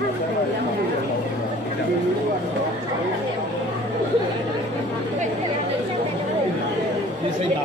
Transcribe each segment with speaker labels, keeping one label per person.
Speaker 1: ဒီစိတ်ပါ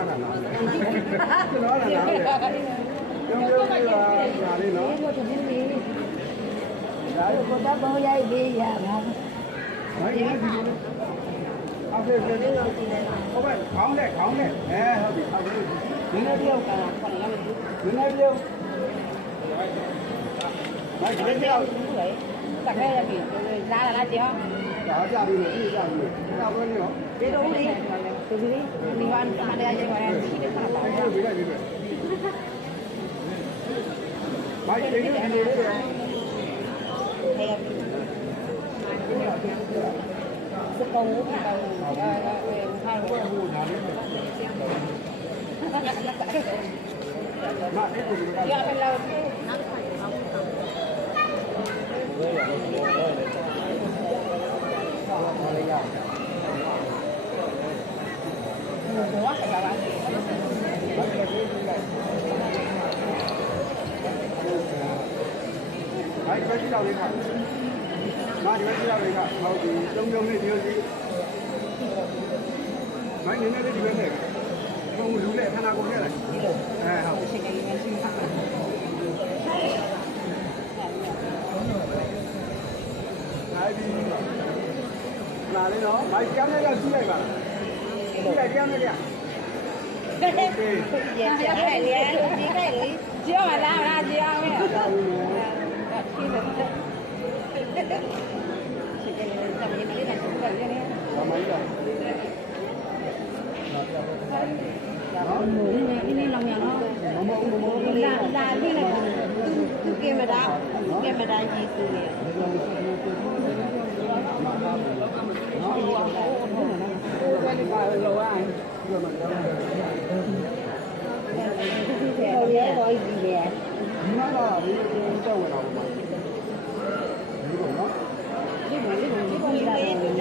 Speaker 1: quá là nặng cái đó là nặng giống như là là đi nữa.
Speaker 2: Đấy. Cô ta bao dây đi giờ không mấy cái
Speaker 1: không được rồi đấy không phải, không đấy không đấy nè không bị không đi đứng đây điêu đứng đây điêu mấy cái điêu
Speaker 2: tặng đây là gì ra là ra gì không
Speaker 1: đó, ra đi nữa, đi ra đi nữa. Ra bên nữa
Speaker 2: đi đúng đi từ dưới mình ăn, bạn đây anh gọi em, khi được
Speaker 1: bạn bảo ra. Bác tính được gì đấy rồi?
Speaker 2: Thèm. Sức công cũng là hai người. Dạ, mình lâu. Hãy subscribe cho kênh Ghiền Mì Gõ Để không bỏ lỡ những video hấp dẫn
Speaker 1: 你快去找你看，妈你快去找你看，好的，中央那地方去，买你那个地方去，我们出来看哪个去了，哎好。来比，哪里咯？来江那个出来吧，出来江那个。
Speaker 2: 对，也也也，也也，只要我拿，我拿只要没有。Camera, camera gì từ Hãy subscribe cho kênh Ghiền Mì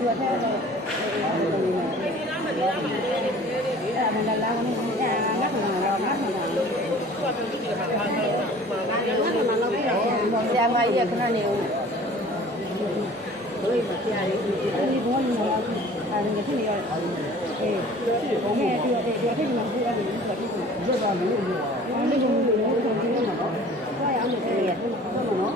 Speaker 2: Gõ Để không bỏ lỡ những video hấp dẫn မကြီးကခဏနေဦးမယ်ဘယ်လိုပြရလဲဒီဘောနေမှာအဲ့ဒါကဖြစ်နေရတယ်အေးဒီဘောနေဒီအဲ့ဒီအဲ့ဒီမှာဒီအဲ့ဒီမှာဒီကဘာလို့လဲအဲ့ဒီလိုမျိုးကိုပြောနေမှာတော့ဘာရအောင်လဲအဲ့ဒါကတော့နော်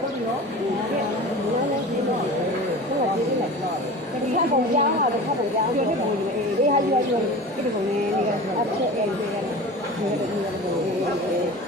Speaker 2: ဟုတ်ပြီနော်ဒီကဘယ်လိုလဲဒီတော့ဟုတ်ပြီလားတော့ဒီကပုံကြားတာတော့ပုံကြားတယ်ဒီပုံကြီးအေးဟာကြီးဟာကြီးဒီပုံလေးနေကအပ်ချက်အေးဒီကဒီကဒီက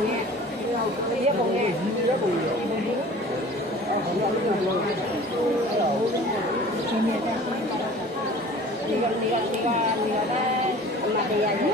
Speaker 2: de.